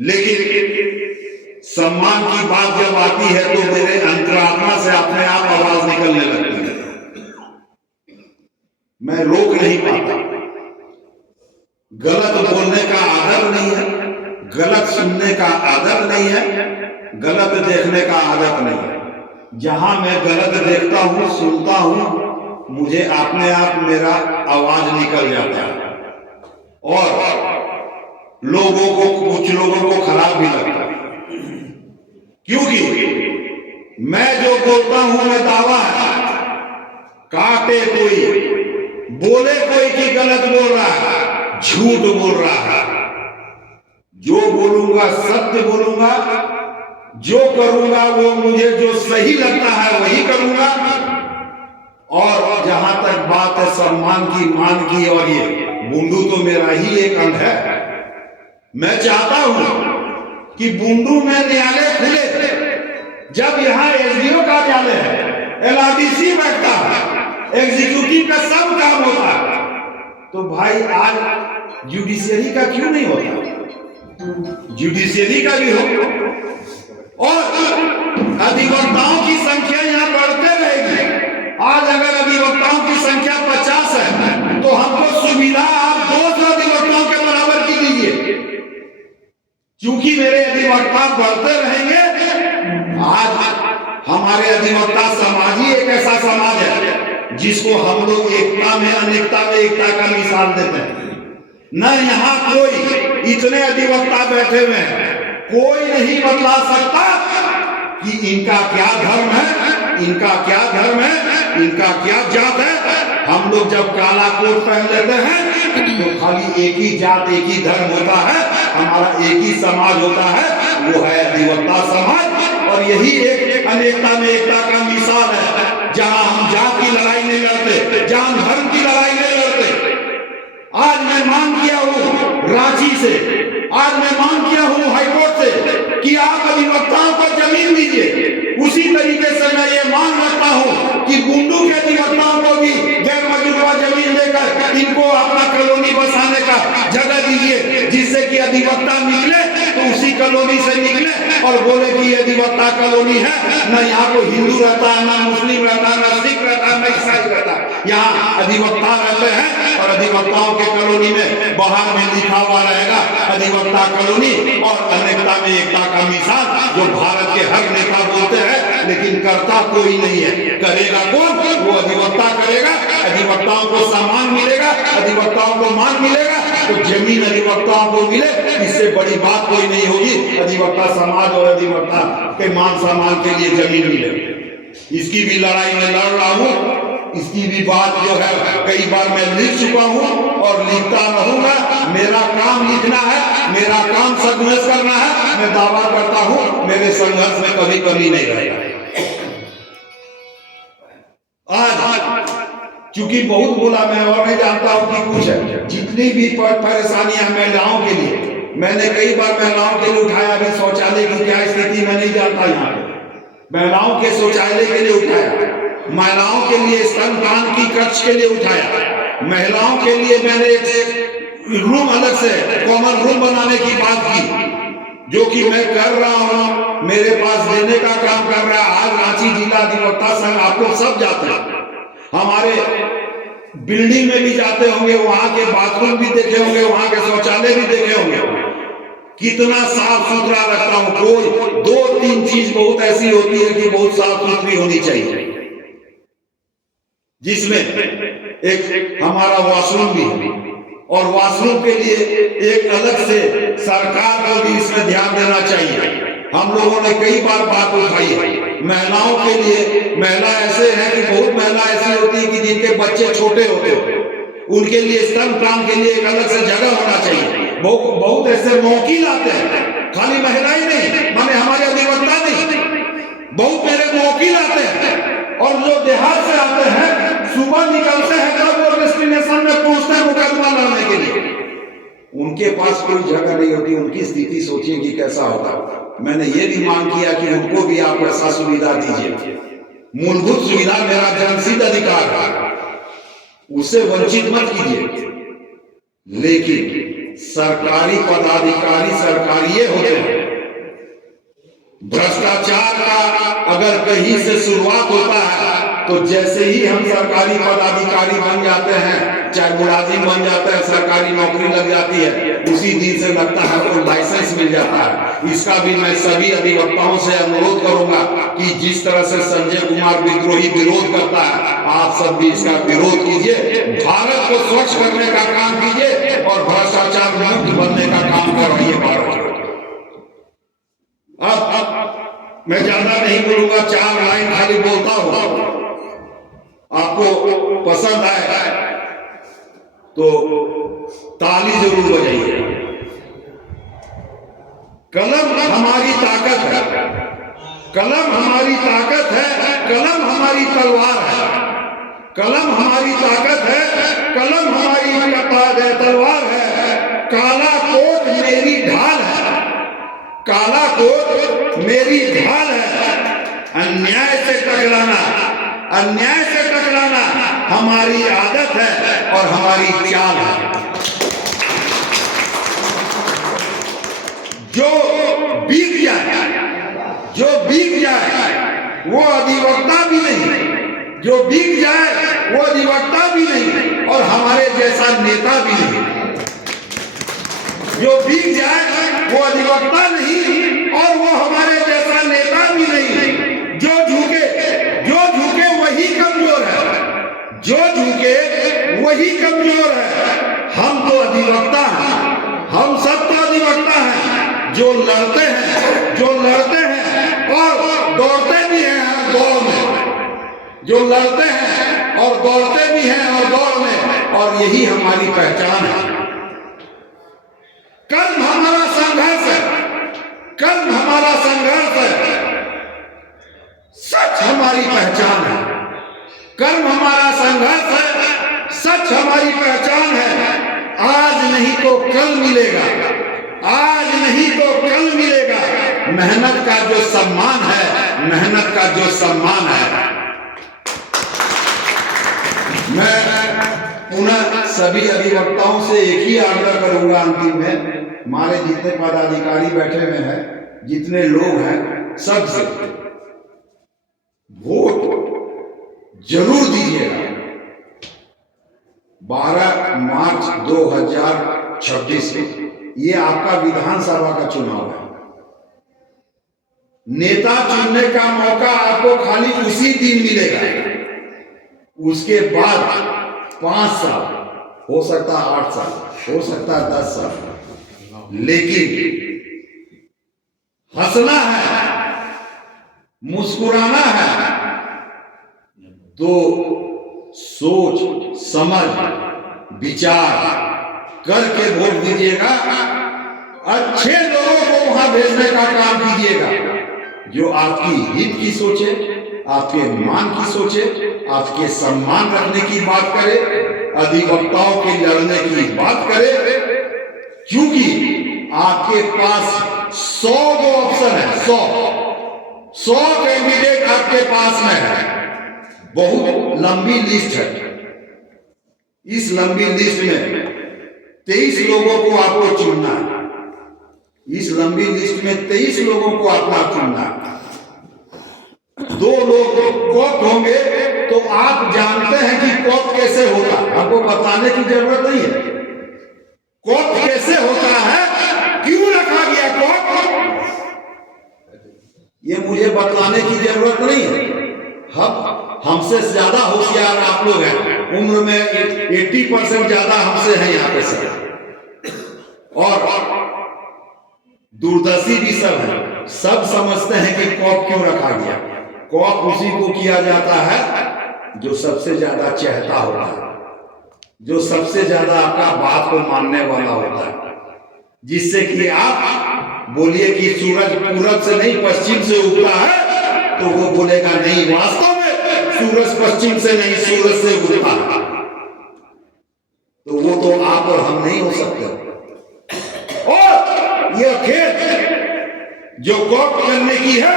लेकिन सम्मान की बात जब आती है तो मेरे अंतरात्मा से अपने आप आवाज निकलने लगती है, मैं रोक नहीं पाता। गलत बोलने का आदर नहीं है, गलत सुनने का आदत नहीं है, गलत देखने का आदत नहीं है। जहां मैं गलत देखता हूं, सुनता हूं, मुझे अपने आप मेरा आवाज निकल जाता है और लोगों को, कुछ लोगों को खराब भी लगता है, क्योंकि मैं जो बोलता हूं मैं दावा है, काटे कोई, बोले कोई कि गलत बोल रहा है, झूठ बोल रहा है। जो बोलूंगा सत्य बोलूंगा, जो करूंगा वो मुझे जो सही लगता है वही करूंगा। और जहां तक बात है सम्मान की, मान की, और ये बुंडू तो मेरा ही एक अंग है। मैं चाहता हूं कि बुंडू में न्यायालय खुले। जब यहाँ एसडीओ कार्यालय है, एलआरडीसी बैठता है, एग्जीक्यूटिव का सब काम होता है, तो भाई आज जुडिशियरी का क्यों नहीं होता? जुडिशियरी का भी हो। और अधिवक्ताओं की संख्या यहाँ बढ़ते रहेगी। आज अगर अधिवक्ताओं की संख्या 50 है तो हमको सुविधा आप 200 अधिवक्ताओं के बराबर की दीजिए, क्योंकि मेरे अधिवक्ता बढ़ते रहेंगे। आज हमारे अधिवक्ता समाज ही एक ऐसा समाज है जिसको हम लोग एकता में अनेकता में एकता का मिसाल देते हैं। न यहाँ कोई, इतने अधिवक्ता बैठे हुए हैं, कोई नहीं बतला सकता कि इनका क्या धर्म है, इनका क्या धर्म है, इनका क्या जात है। हम लोग जब काला कोट पहन लेते हैं तो खाली एक ही जात, एक ही धर्म होता है, हमारा एक ही समाज होता है, वो है अधिवक्ता समाज। और यही एक अनेकता में एकता का मिसाल है, जहां हम जात की लड़ाई नहीं लड़ते, जहां धर्म की लड़ाई नहीं लड़ते। आज मैं मांग किया हूं रांची से, आज मैं मांग किया हूं हाईकोर्ट से कि आप अधिवक्ताओं को जमीन दीजिए। उसी तरीके से मैं ये मांग रखता हूं कि बुंडू के अधिवक्ताओं को भी गैर मजरूबा जमीन देकर इनको अपना कॉलोनी बसाने का जगह दीजिए, जिससे कि अधिवक्ता निकले तो उसी कॉलोनी से निकले और बोले कि ये अधिवक्ता कॉलोनी है। न यहाँ कोई हिंदू रहता है, न मुस्लिम रहता है, न सिख रहता है, न ईसाई रहता है, यहाँ अधिवक्ता रहते हैं। और अधिवक्ताओं के कॉलोनी में बाहर में लिखा हुआ रहेगा अधिवक्ता कॉलोनी, और अनेकता में एकता का मिसाल, जो भारत के हर नेता बोलते हैं, लेकिन करता कोई नहीं है। करेगा कौन? वो अधिवक्ता करेगा। अधिवक्ताओं को सम्मान मिलेगा, अधिवक्ताओं को मान मिलेगा, तो जमीन अधिवक्ताओं को मिले, इससे बड़ी बात कोई नहीं होगी। अधिवक्ता समाज और अधिवक्ता के मान सम्मान के लिए जमीन मिले, इसकी भी लड़ाई में लड़ रहा हूं। इसकी भी बात जो है कई बार मैं लिख चुका हूं और लिखता रहूंगा। मेरा काम लिखना है, मेरा काम संघर्ष करना है। मैं दावा करता हूं मेरे संघर्ष में कभी कमी नहीं रहेगा। आज चूंकि बहुत बोला मैं और नहीं जानता हूं कि कुछ है, जितनी भी परेशानियां महिलाओं के लिए, मैंने कई बार महिलाओं के लिए उठाया। अभी शौचालय की क्या स्थिति मैं नहीं जानता, यहाँ पे महिलाओं के शौचालय के लिए उठाया, महिलाओं के लिए स्तनपान की कक्ष के लिए उठाया, महिलाओं के लिए मैंने एक रूम अलग से कॉमन रूम बनाने की बात की, जो कि मैं कर रहा हूं, मेरे पास देने का काम कर रहा है। आज रांची जिला अधिवक्ता संघ, आप लोग सब जाते हैं, हमारे बिल्डिंग में भी जाते होंगे, वहां के बाथरूम भी देखे होंगे, वहां के शौचालय भी देखे होंगे, कितना साफ सुथरा रखता हूं। कोई 2-3 चीज बहुत ऐसी होती है कि बहुत साफ सुथरी होनी चाहिए, जिसमें एक हमारा वॉशरूम भी है, और वॉशरूम के लिए एक अलग से सरकार को भी इसमें ध्यान देना चाहिए। हम लोगों ने कई बार बात उठाई है महिलाओं के लिए। महिला ऐसे हैं कि बहुत महिला ऐसी होती है कि जिनके बच्चे छोटे होते हैं, उनके लिए स्तनपान के लिए एक अलग से जगह होना चाहिए। बहुत ऐसे मौकील आते हैं, खाली महिला ही नहीं, माने हमारे अधिवक्ता नहीं, बहुत मेरे मौकील आते हैं, और जो देहात से आते हैं सुबह निकलते हैं तब वो डेस्टिनेशन में पहुंचते हैं मुकदमा लड़ने के लिए। उनके पास कोई जगह नहीं होती, उनकी स्थिति सोचिए कि कैसा होता। मैंने ये भी मांग किया कि उनको भी आप ऐसा सुविधा दीजिए। मूलभूत सुविधा मेरा जन्मसिद्ध अधिकार है, उससे वंचित मत कीजिए। लेकिन सरकारी पदाधिकारी सरकारिये होते हैं। भ्रष्टाचार का अगर कहीं से शुरुआत होता है तो जैसे ही हम सरकारी पदाधिकारी बन जाते हैं, चाहे मुलाजिम बन जाते हैं, सरकारी नौकरी लग जाती है, उसी दिन से लगता है वो लाइसेंस मिल जाता है। इसका भी मैं सभी अधिवक्ताओं से अनुरोध करूंगा कि जिस तरह से संजय कुमार विद्रोही विरोध करता है, आप सब भी इसका विरोध कीजिए, भारत को स्वच्छ करने का काम कीजिए और भ्रष्टाचार मुक्त बनने का काम करवाइए भारत को। अब मैं ज्यादा नहीं बोलूंगा, 4 लाइन खाली बोलता हूं, आपको पसंद आए तो ताली जरूर बजाइए। कलम हमारी ताकत है, कलम हमारी ताकत है, कलम हमारी तलवार है, कलम हमारी ताकत है, कलम हमारी तलवार है, काला कोट मेरी ढाल है, काला कोट मेरी ढाल है, अन्याय से टकराना, अन्याय से टकराना हमारी आदत है और हमारी चाल है। जो बिक जाए, जो बिक जाए वो अधिवक्ता भी नहीं, जो बिक जाए वो अधिवक्ता भी नहीं और हमारे जैसा नेता भी नहीं। जो बिक जाए वो अधिवक्ता नहीं और वो हमारे जैसा नेता भी नहीं। जो झुके वही कमजोर है, जो झुके वही कमजोर है। हम तो अधिवक्ता हैं, हम सब तो अधिवक्ता हैं, जो लड़ते हैं, जो लड़ते हैं और दौड़ते भी हैं हर दौड़ में, जो लड़ते हैं और दौड़ते भी हैं और दौड़ में, और यही हमारी पहचान है। कर्म हमारा संघर्ष है, कर्म हमारा संघर्ष है, सच हमारी पहचान है। कर्म हमारा संघर्ष है, सच हमारी पहचान है। आज नहीं तो कल मिलेगा, आज नहीं तो कल मिलेगा। मेहनत का जो सम्मान है, मेहनत का जो सम्मान है। मैं पुनः सभी अधिवक्ताओं से एक ही आग्रह करूंगा अंतिम में, हमारे जितने पदाधिकारी बैठे हुए हैं, जितने लोग हैं, सबसे वोट जरूर दीजिएगा। 12 मार्च 2026 ये आपका विधानसभा का चुनाव है। नेता चुनने का मौका आपको खाली उसी दिन मिलेगा। उसके बाद 5 साल, हो सकता है 8 साल, हो सकता है 10 साल, लेकिन हंसना है, मुस्कुराना है तो सोच समझ विचार करके वोट दीजिएगा। अच्छे लोगों को वहां भेजने का काम कीजिएगा, जो आपकी हित की सोचे, आपके मान की सोचे, आपके सम्मान रखने की बात करे, अधिवक्ताओं के लड़ने की बात करे। क्योंकि आपके पास 100 ऑप्शन है, 100 कैंडिडेट आपके पास में है। बहुत लंबी लिस्ट है। इस लंबी लिस्ट में 23 लोगों को आपको चुनना है। इस लंबी लिस्ट में 23 लोगों को आपको चुनना है। 2 लोग कॉप होंगे तो आप जानते हैं कि कॉप कैसे होगा, आपको बताने की जरूरत नहीं है। कॉप कैसे होता है, क्यों रखा गया कॉप, ये मुझे बतलाने की जरूरत नहीं है। हमसे ज्यादा होशियार आप लोग हैं, उम्र में 80% ज्यादा हमसे हैं यहाँ पे सब, और दूरदर्शी भी सब है। सब समझते हैं कि कॉप क्यों रखा गया। कॉप उसी को किया जाता है जो सबसे ज्यादा चाहता होता है, जो सबसे ज्यादा आपका बात को मानने वाला होता है, जिससे कि आप बोलिए कि सूरज पूरब से नहीं पश्चिम से उगता है, तो वो बोलेगा नहीं, वास्तव में सूरज पश्चिम से नहीं सूरज से उगता है। तो वो तो आप और हम नहीं हो सकते। और ये खेल जो कॉप करने की है